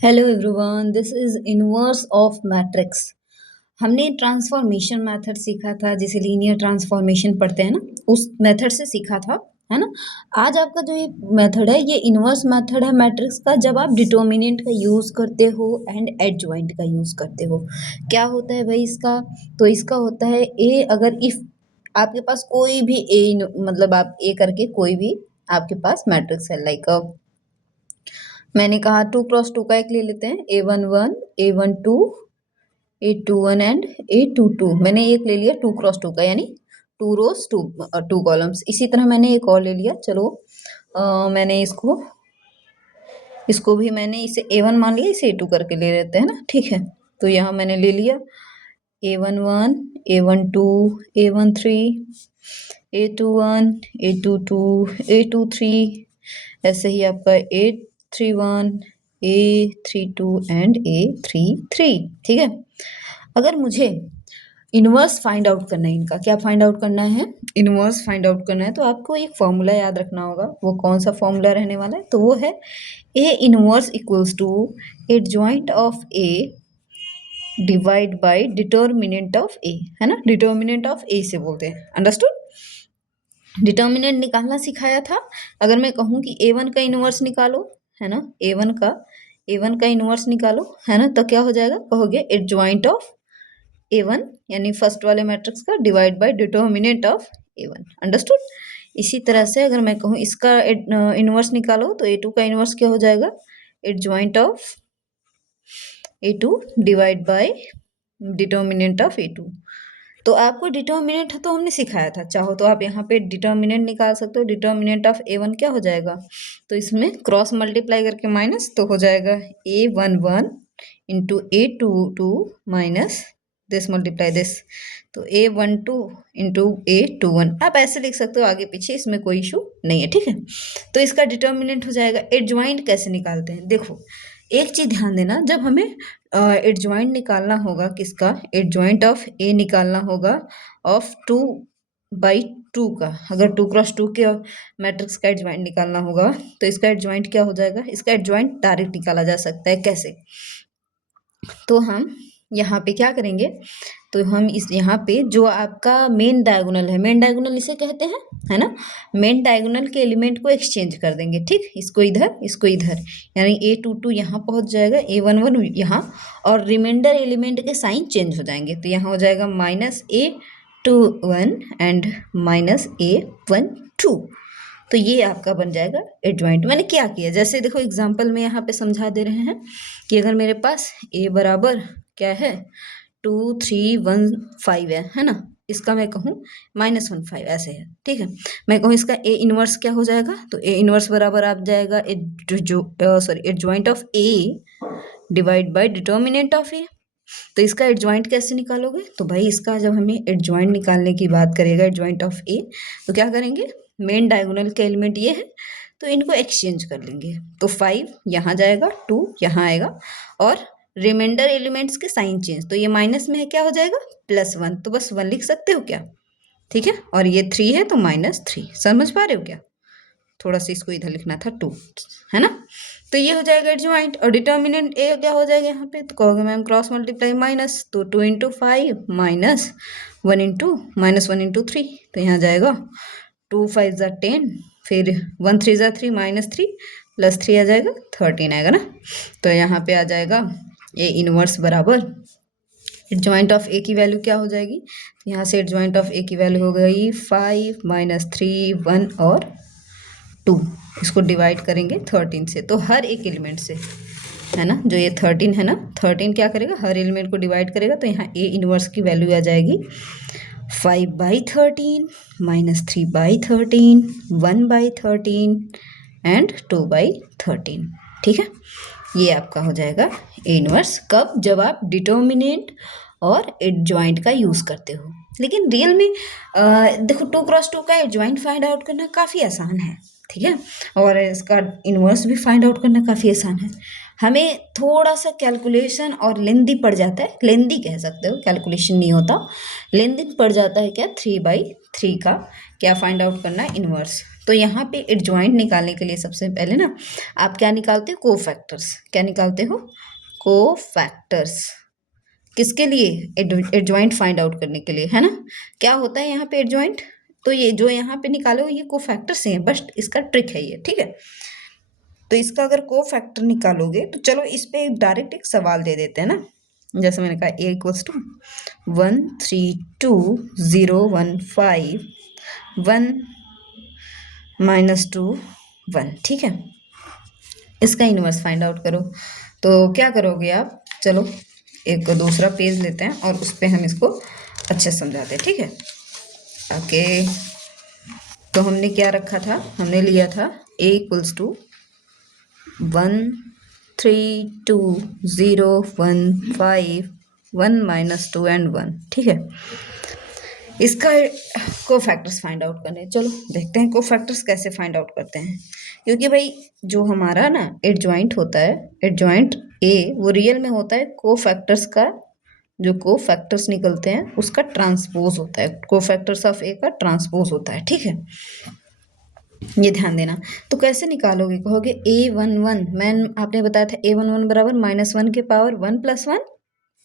Hello everyone, this is inverse of matrix. हमने transformation method सीखा था, जिसे लीनियर ट्रांसफॉर्मेशन पढ़ते हैं ना, उस मेथड से सीखा था, है ना। आज आपका जो ये मेथड है, ये इनवर्स मेथड है मैट्रिक्स का, जब आप डिटर्मिनेंट का यूज करते हो एंड एडजॉइंट का यूज करते हो। क्या होता है भाई इसका? तो इसका होता है ए, अगर इफ आपके पास कोई भी ए, मतलब आप ए करके कोई भी आपके पास मैट्रिक्स है, लाइक मैंने कहा 2x2 का एक ले लेते हैं, A11, A12, A21 and A22। मैंने एक ले लिया 2x2 का, यानी 2 रोज 2 कॉलम्स। इसी तरह मैंने एक और ले लिया, चलो मैंने इसको भी मैंने इसे A1 मान लिया, इसे A2 करके ले लेते हैं ना, ठीक है। तो यहाँ मैंने ले लिया A11, A12, A13, A21, A22, A23, ऐसे ही आपका A31, A32 एंड A33, ठीक है। अगर मुझे इनवर्स फाइंड आउट करना है, इनका क्या फाइंड आउट करना है, इनवर्स फाइंड आउट करना है, तो आपको एक फॉर्मूला याद रखना होगा। वो कौन सा फॉर्मूला रहने वाला है? तो वो है A inverse equals to adjoint of A divide by determinant of A, है ना। डिटर्मिनेंट ऑफ A से बोलते हैं, अंडरस्टूड। डिटर्मिनेंट निकालना सिखाया था। अगर मैं कहूँ कि A1 का इनवर्स निकालो, है ना, A1 का इनवर्स निकालो, है ना, तो क्या हो जाएगा? कहोगे एडजॉइंट ऑफ A1 यानी फर्स्ट वाले मैट्रिक्स का divide by determinant of A1, understood. इसी तरह से अगर मैं कहूँ इसका इनवर्स निकालो, तो A2 का इनवर्स क्या हो जाएगा? Adjoint of A2 divide by determinant of A2। तो आपको डिटर्मिनेंट तो हमने सिखाया था, चाहो तो आप यहाँ पे डिटर्मिनेंट निकाल सकते हो। डिटर्मिनेंट ऑफ A1 क्या हो जाएगा? तो इसमें क्रॉस मल्टीप्लाई करके माइनस, तो हो जाएगा A11 into A22 minus this multiply this, तो A12 इंटू A21। आप ऐसे लिख सकते हो, आगे पीछे, इसमें कोई इशू नहीं है, ठीक है। तो इसका डिटर्मिनेंट हो जाएगा। एडजॉइंट कैसे निकालते हैं? देखो, एक चीज ध्यान देना, जब हमें एडजॉइंट निकालना होगा, किसका? एडजॉइंट ऑफ A निकालना होगा ऑफ 2/2 का। अगर 2x2 के मैट्रिक्स का एडजॉइंट निकालना होगा, तो इसका एडजॉइंट क्या हो जाएगा? इसका एडजॉइंट डायरेक्ट निकाला जा सकता है। कैसे? तो हम यहाँ पे क्या करेंगे, तो हम इस यहाँ पे जो आपका मेन डायगोनल है, मेन डायगोनल इसे कहते हैं, है ना। मेन डायगोनल के एलिमेंट को एक्सचेंज कर देंगे, ठीक। इसको इधर, इसको इधर, यानी A22 यहाँ पहुँच जाएगा, A11 यहाँ, और रिमाइंडर एलिमेंट के साइन चेंज हो जाएंगे। तो यहाँ हो जाएगा -A21 एंड -A12। तो ये आपका बन जाएगा एडजॉइंट। मैंने क्या किया, जैसे देखो एग्जाम्पल में यहाँ पे समझा दे रहे हैं कि अगर मेरे पास A बराबर क्या है 2315 है ना, इसका मैं कहूँ -15 ऐसे है, ठीक है। मैं कहूँ इसका A इनवर्स क्या हो जाएगा, तो A इनवर्स बराबर आ जाएगा adjoint of A divide by determinant of A। तो इसका एडजॉइंट कैसे निकालोगे? तो भाई इसका जब हमें एडजॉइंट निकालने की बात करेगा, एडजॉइंट ऑफ A, तो क्या करेंगे? मेन डायगोनल के एलिमेंट ये है, तो इनको एक्सचेंज कर लेंगे। तो 5 यहाँ जाएगा, 2 यहाँ आएगा, और रिमाइंडर एलिमेंट्स के साइन चेंज, तो ये माइनस में है, क्या हो जाएगा? +1, तो बस 1 लिख सकते हो क्या, ठीक है। और ये 3 है, तो -3, समझ पा रहे हो क्या? थोड़ा सा इसको इधर लिखना था 2, है ना। तो ये हो जाएगा एडजॉइंट। और डिटर्मिनेंट A क्या हो जाएगा यहाँ पे? तो कहोगे मैम क्रॉस मल्टीप्लाई माइनस, तो 2 × 5 माइनस 1 × 3, तो यहाँ जाएगा 2 × 5 = 10, फिर 1 × 3 = 3, -3 + 3 आ जाएगा 13 आएगा ना। तो यहाँ पे आ जाएगा A इनवर्स बराबर एडजॉइंट ऑफ A की वैल्यू क्या हो जाएगी? तो यहाँ से एडजॉइंट ऑफ A की वैल्यू हो गई 5 -3 1 और 2। इसको डिवाइड करेंगे 13 से, तो हर एक एलिमेंट से, है ना। जो ये 13 है ना, 13 क्या करेगा? हर एलिमेंट को डिवाइड करेगा। तो यहाँ A इनवर्स की वैल्यू आ जाएगी 5/13 -3/13 1/13 एंड 2/13, ठीक है। ये आपका हो जाएगा A इनवर्स। कब? जब आप डिटर्मिनेंट और एडजॉइंट का यूज़ करते हो। लेकिन रियल में देखो 2x2 का एडजॉइंट फाइंड आउट करना काफ़ी आसान है, ठीक है, और इसका इनवर्स भी फाइंड आउट करना काफ़ी आसान है। हमें थोड़ा सा कैलकुलेशन और लेंदी पड़ जाता है, लेंदी कह सकते हो, कैलकुलेशन नहीं होता, लेंदी पड़ जाता है। क्या? 3/3 का क्या फाइंड आउट करना है? इनवर्स। तो यहाँ पे एडजॉइंट निकालने के लिए सबसे पहले ना आप क्या निकालते हो, कोफैक्टर्स। क्या निकालते हो, कोफैक्टर्स। किसके लिए, एडजॉइंट फाइंड आउट करने के लिए, है ना। क्या होता है यहाँ पे एडजॉइंट, तो ये जो यहाँ पे निकालो ये कोफैक्टर्स हैं, बस इसका ट्रिक है ये, ठीक है। तो इसका अगर कोफैक्टर निकालोगे तो चलो इस पे डायरेक्ट एक सवाल दे देते हैं ना। जैसे मैंने कहा a इक्वल्स टू 1 3 2 0 1 5 1 -2 1, ठीक है। इसका इनवर्स फाइंड आउट करो। तो क्या करोगे आप, चलो एक दूसरा पेज लेते हैं और उस पर हम इसको अच्छे से समझाते हैं, ठीक है। ओके, तो हमने क्या रखा था, हमने लिया था a इक्वल्स टू 1 3 2 0 1 5 1 -2 एंड 1, ठीक है। इसका कोफैक्टर्स फाइंड आउट करने, चलो देखते हैं कोफैक्टर्स कैसे फाइंड आउट करते हैं। क्योंकि भाई जो हमारा ना एडजॉइंट होता है, एडजॉइंट ए, वो रियल में होता है कोफैक्टर्स का, जो कोफैक्टर्स निकलते हैं उसका ट्रांसपोज होता है, कोफैक्टर्स ऑफ ए का ट्रांसपोज होता है, ठीक है। ये ध्यान देना। तो कैसे निकालोगे, कहोगे a11, मैन आपने बताया था a11 बराबर -1 के पावर 1 + 1,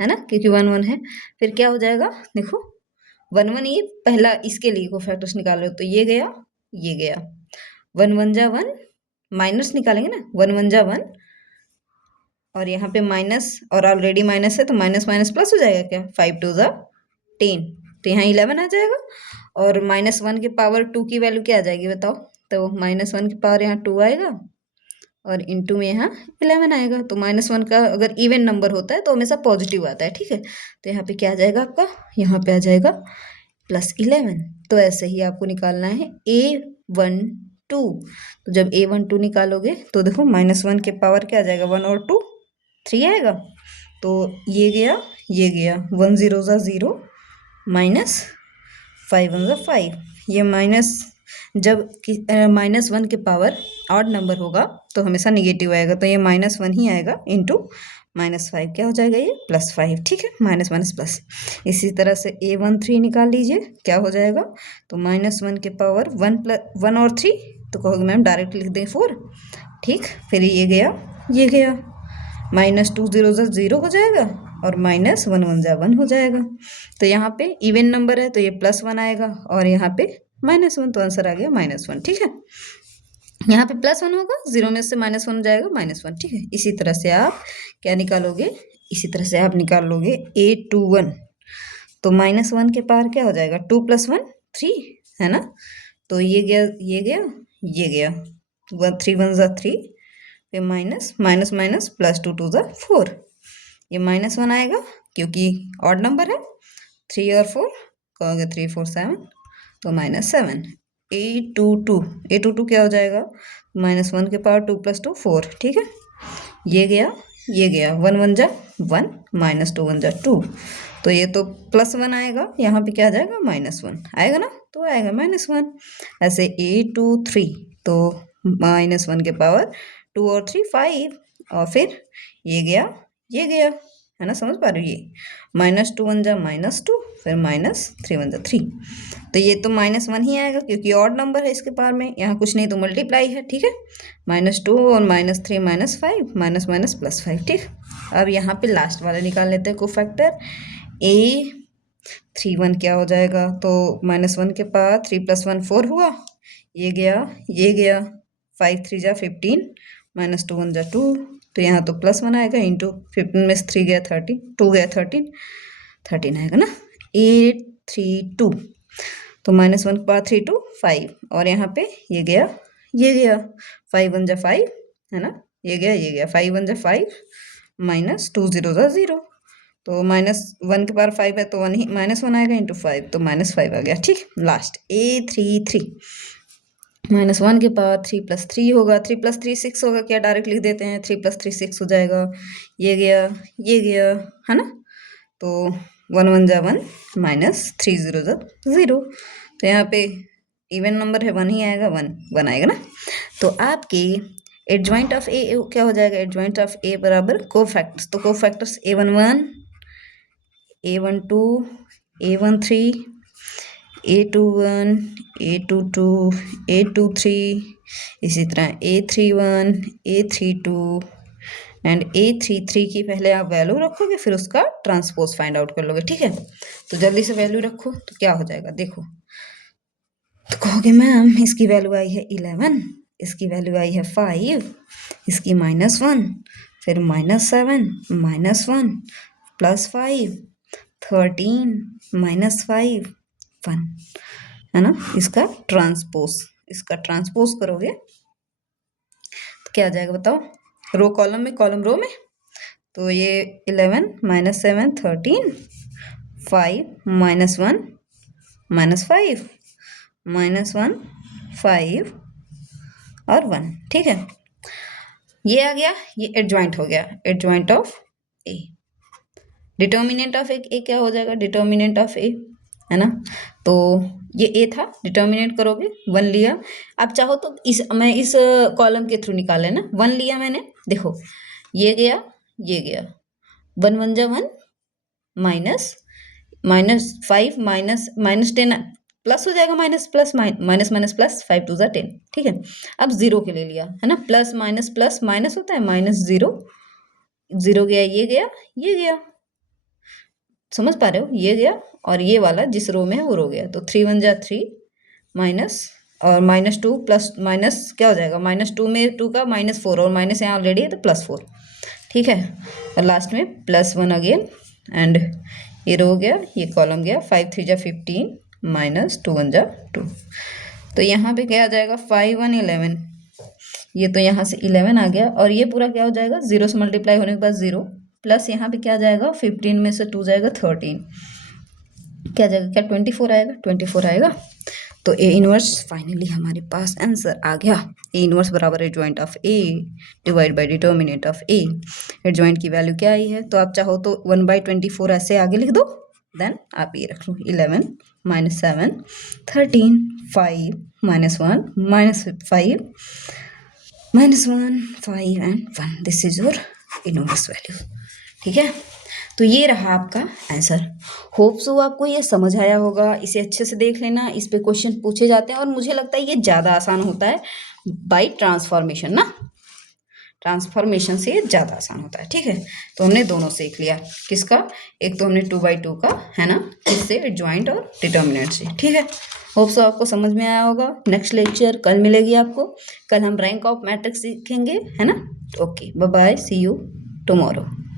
है ना, क्योंकि 1 1 है। फिर क्या हो जाएगा, देखो 1 1 ये पहला, इसके लिए कोफैक्टर्स निकालो तो ये गया, ये गया, 1 1 जा 1, माइनस निकालेंगे ना, 1 1 जा 1, और यहाँ पे माइनस, और ऑलरेडी माइनस है तो माइनस माइनस प्लस हो जाएगा क्या, 5 2 जा 10, तो यहाँ 11 आ जाएगा। और -1 के पावर 2 की वैल्यू क्या आ जाएगी बताओ, तो -1 की पावर यहाँ 2 आएगा और इनटू में यहाँ 11 आएगा। तो -1 का अगर इवन नंबर होता है तो हमेशा पॉजिटिव आता है, ठीक है। तो यहाँ पे क्या आ जाएगा आपका, यहाँ पे आ जाएगा +11। तो ऐसे ही आपको निकालना है a12। तो जब a12 निकालोगे तो देखो -1 के पावर क्या आ जाएगा, 1 और 2 3 आएगा। तो ये गया, ये गया, 1 0 जा 0, -5 1 जा 5। ये माइनस, जब -1 के पावर ऑड नंबर होगा तो हमेशा निगेटिव आएगा, तो ये -1 ही आएगा इंटू -5, क्या हो जाएगा ये +5, ठीक है, माइनस माइनस प्लस। इसी तरह से a13 निकाल लीजिए, क्या हो जाएगा, तो -1 के पावर 1 और 3, तो कहोगे मैम डायरेक्ट लिख दें 4, ठीक। फिर ये गया, ये गया, -2 0 जा 0 हो जाएगा और -1 1 जा 1 हो जाएगा। तो यहाँ पे इवन नंबर है तो ये +1 आएगा और यहाँ पे -1, तो आंसर आ गया -1, ठीक है। यहाँ पे +1 होगा, 0 में से -1 जाएगा -1, ठीक है। इसी तरह से आप क्या निकालोगे, इसी तरह से आप निकाल लोगे a21। तो -1 के पार क्या हो जाएगा, 2 + 1 3, है ना। तो ये गया, ये गया, ये गया, 3 1 जा 3, फिर माइनस माइनस माइनस +2 2 जा 4, ये -1 आएगा क्योंकि ऑड नंबर है, 3 और 4 कहोगे 3 4 7, तो -7। a22 क्या हो जाएगा, -1 के पावर 2 + 2 4, ठीक है। ये गया, ये गया, 1 1 जा 1, -2 1 जा 2, तो ये तो +1 आएगा, यहाँ पे क्या आ जाएगा -1 आएगा ना, तो आएगा -1। ऐसे a23, तो -1 के पावर 2 और 3 5, और फिर ये गया, ये गया, है ना, समझ पा रहे हो, ये -2 1 जा -2, फिर -3 1 जा 3, तो ये तो -1 ही आएगा क्योंकि ऑड नंबर है इसके पार में, यहाँ कुछ नहीं तो मल्टीप्लाई है, ठीक है। -2 और -3 -5, माइनस माइनस +5, ठीक। अब यहाँ पे लास्ट वाला निकाल लेते हैं कोफैक्टर, a31 क्या हो जाएगा, तो -1 के पावर 3 + 1 4 हुआ, ये गया, ये गया, 5 3 जा 15, -2 1 जा 2, तो यहाँ तो +1 आएगा इंटू 15 में से 3 गया 30, 2 गया 13 आएगा ना, a32। तो -1 के पावर 3 2 5, और यहाँ पे ये गया, ये गया, 5 1 जा 5, है ना, ये गया, ये गया, 5 1 जा 5, -2 0 जा 0, तो -1 के पावर 5 है तो 1 ही -1 आएगा इंटू 5, तो -5 आ गया, ठीक। लास्ट a33, -1 के पावर 3 + 3 होगा, 3 + 3 6 होगा, क्या डायरेक्ट लिख देते हैं, 3 + 3 6 हो जाएगा, ये गया, ये गया, है ना। तो 1 1 जा 1, -3 0 जा 0, तो यहाँ पे इवन नंबर है 1 ही आएगा, 1 आएगा ना। तो आपके एडजॉइंट ऑफ ए क्या हो जाएगा, एडजॉइंट ऑफ ए बराबर कोफैक्टर्स, तो cofactors a11 a12 a13 A21, A22, A23, इसी तरह A31, A32 एंड A33 की पहले आप वैल्यू रखोगे, फिर उसका ट्रांसपोज फाइंड आउट कर लोगे, ठीक है। तो जल्दी से वैल्यू रखो, तो क्या हो जाएगा देखो। तो कहोगे मैम इसकी वैल्यू आई है 11, इसकी वैल्यू आई है 5, इसकी -1, फिर -7, -1, +5, 13, -5, 1, है ना। इसका ट्रांसपोज करोगे तो क्या आ जाएगा बताओ। रो कॉलम में, कॉलम रो में, तो ये 11 -7 13, 5 -1 -5 -1 5 और 1, ठीक है। ये आ गया, ये एडजॉइंट हो गया, adjoint of A. Determinant of A क्या हो जाएगा, डिटर्मिनेंट ऑफ ए, है ना। तो ये ए था, डिटर्मिनेंट करोगे 1 लिया। आप चाहो तो मैं इस कॉलम के थ्रू निकाले ना, 1 लिया मैंने, देखो ये गया, ये गया, 1 1 जा 1, -5 -10 प्लस हो जाएगा, माइनस प्लस माइनस प्लस 5 2 10, ठीक है। अब 0 के ले लिया, है ना, प्लस माइनस होता है, -0, 0 गया, ये गया, ये गया, समझ पा रहे हो, ये गया और ये वाला जिस रो में है वो रो गया। तो 3 1 जा 3 माइनस और -2 प्लस माइनस क्या हो जाएगा, -2 में 2 का -4 और माइनस यहाँ ऑलरेडी है तो +4, ठीक है। और लास्ट में +1 अगेन एंड ये रो गया, ये कॉलम गया, 5 3 जा 15 -2 1 जा 2। तो यहाँ पे क्या आ जाएगा, 5 1 11, ये तो यहाँ से 11 आ गया और ये पूरा क्या हो जाएगा, 0 से मल्टीप्लाई होने के बाद 0 प्लस यहाँ पे क्या आ जाएगा, 15 में से 2 जाएगा 13, क्या जाएगा, क्या 24 आएगा, 24 आएगा। तो ए इनवर्स फाइनली हमारे पास आंसर आ गया। ए इनवर्स बराबर adjoint of A divide by determinant of A. Adjoint की वैल्यू क्या आई है, तो आप चाहो तो 1/24 ऐसे आगे लिख दो, देन आप ये रख लो 11 -7 13 5 -1 -5 -1 5 and 1, this is your inverse value, ठीक है। तो ये रहा आपका आंसर। होप सो आपको ये समझ आया होगा, इसे अच्छे से देख लेना, इस पे क्वेश्चन पूछे जाते हैं और मुझे लगता है ये ज़्यादा आसान होता है बाय ट्रांसफॉर्मेशन ना, ट्रांसफॉर्मेशन से ये ज़्यादा आसान होता है, ठीक है। तो हमने दोनों सीख लिया, किसका, एक तो हमने 2/2 का, है ना, किससे, एडजॉइंट और डिटर्मिनेंट से, ठीक है। होप सो आपको समझ में आया होगा। नेक्स्ट लेक्चर कल मिलेगी आपको, कल हम रैंक ऑफ मैट्रिक्स सीखेंगे, है ना। Okay bye bye, see you tomorrow.